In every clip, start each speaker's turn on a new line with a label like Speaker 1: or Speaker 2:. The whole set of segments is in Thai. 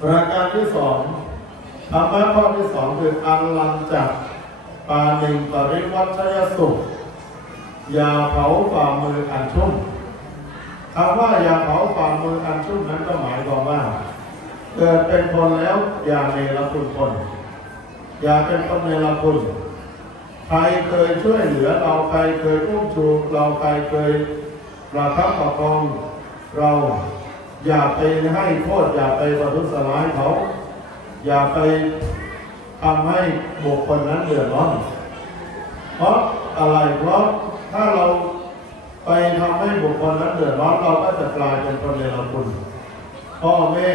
Speaker 1: ประการที่สองธรรมะข้อที่สองคืออันลันจักปาหนึ่งปริวัชยสุขอย่าเผาฝ่ามืออันชุ่มคำว่าอย่าเผาฝ่ามืออันชุ่มนั้นก็หมายความว่า เกิดเป็นคนแล้วอย่าเนรคุณคน อย่าเป็นคนเนรคุณใครเคยช่วยเหลือเราใครเคยอุ้มชูเราใครเคยประทับประคองเรา อย่าไปให้โทษอย่าไปประทุษร้ายเขา อย่าไปทำให้บุคคลนั้นเดือดร้อน เพราะอะไรเพราะถ้าเราไปทำให้บุคคลนั้นเดือดร้อนเราก็จะกลายเป็นคนเลวคุณพ่อแม่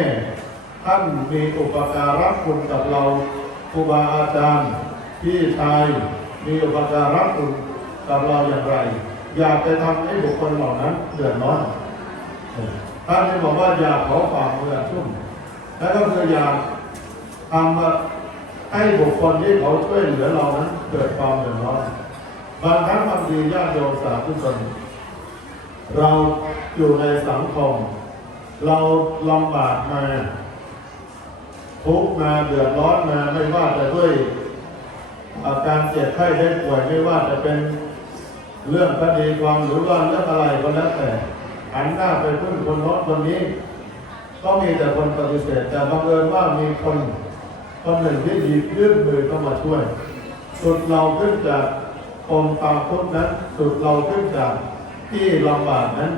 Speaker 1: ท่านมีอุปการะคุณกับเราครูบาอาจารย์พี่ชายมีอุปการะคุณกับเราอย่างไร อย่าไปทำให้บุคคลเหล่านั้นเดือดร้อน ท่านที่บอกว่าอย่าขอฝากมือชุ่มแล้วก็คืออย่าทำให้บุคคลที่เขาช่วยเหลือเรานั้นเกิดความเดือดร้อนบางครั้งบางทีญาติโยมสาธุชนเราอยู่ในสังคม เราลำบากมาทุกมาเดือดร้อนมาไม่ว่าจะด้วยอาการเจ็บไข้ได้ป่วยไม่ว่าจะเป็นเรื่องคดีความหรือว่าเรื่องอะไรก็แล้วแต่ หันหน้าไปพึ่งคนน้นคนนี้ ก็มีแต่คนปฏิเสธแต่บังเอิญว่ามีคนคนหนึ่งที่หยิบยื่นมือเข้ามาช่วย สุดเราขึ้นจากองค์ตาพุทธนั้น สุดเราขึ้นจากที่ลำบากนั้น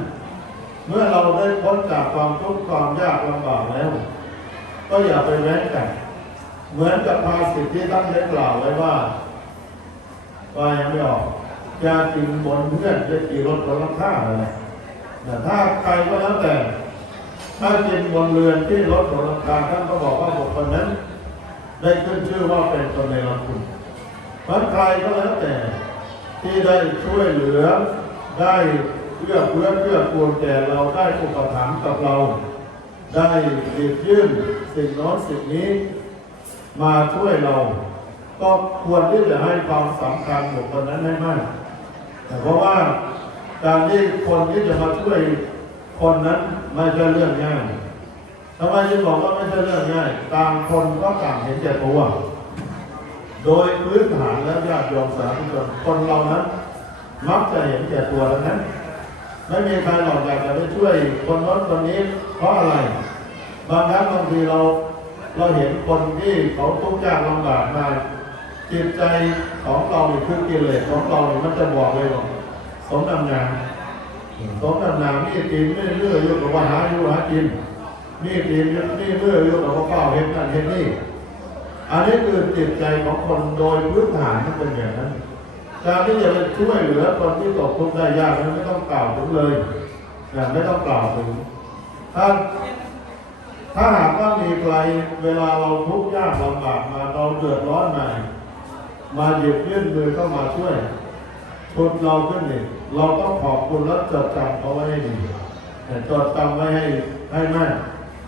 Speaker 1: เมื่อเราได้พ้นจากความทุกข์ความยากลำบากแล้ว ก็อย่าไปแว้งกันเหมือนกับภาษิตที่ท่านได้กล่าวไว้ว่าว่ายังไม่ออกอย่ากินบนเพื่อนจะกี่รถคนละท่าอะไร แต่ถ้าใครก็แล้วแต่ ถ้ากินบนเรือนที่รถคนละท่าท่านก็บอกว่าบุคคลนั้น ได้ขึ้นชื่อว่าเป็นคนในรัคุณเพราะใครก็แล้วแต่ ที่ได้ช่วยเหลือได้เพื่อเพื่อเพื่อควรแก่เราได้อุปถัมภ์กับเรา ได้หยิบยื่นสิ่งน้นสิ่งนี้ มาช่วยเรา ก็ควรที่จะให้ความสำคัญบุคคลนั้นให้มากแต่เพราะว่า การที่คนที่จะมาช่วยคนนั้นไม่ใช่เรื่องง่ายทำไมจึงบอกว่าไม่ใช่เรื่องง่าย ต่างคนก็ต่างเห็นแก่ตัว โดยพื้นฐานและญาติโยมสาธุชนคนเรานั้นมักจะเห็นแก่ตัวทั้งนั้นไม่มีใครหรอกอยากจะไปช่วยคนโน้นคนนี้ เพราะอะไร บางครั้งบางทีเราเราเห็นคนที่เขาทุกข์ยากลำบากมาจิตใจของเราเนี่ยคือกิเลสของเราเนี่ยมันจะบอกเลยว่า มนำหนาสมนำหนานี่ตีนไม่เลื่อยยู่กับว่าหาอยู่หากินนี่ตีนนี่เลื่อยยู่กับว่าเฝ้าเห็นนั่นเห็นนี่ อันนี้คือจิตใจของคนโดยพื้นฐานมันเป็นอย่างนั้นการที่จะไปช่วยเหลือคนที่ตกทุกข์ได้ยากนั้นไม่ต้องกล่าวถึงเลยนะไม่ต้องกล่าวถึงถ้าถ้าหากว่ามีใครเวลาเราทุกข์ยากลำบากมาเราเดือดร้อนมามาหยิบยื่นมือเข้ามาช่วย คนเราขึ้นนี่เราต้องขอบคุณและจดจำเขาไว้ให้ดีแต่จดจำไว้ให้ให้มาก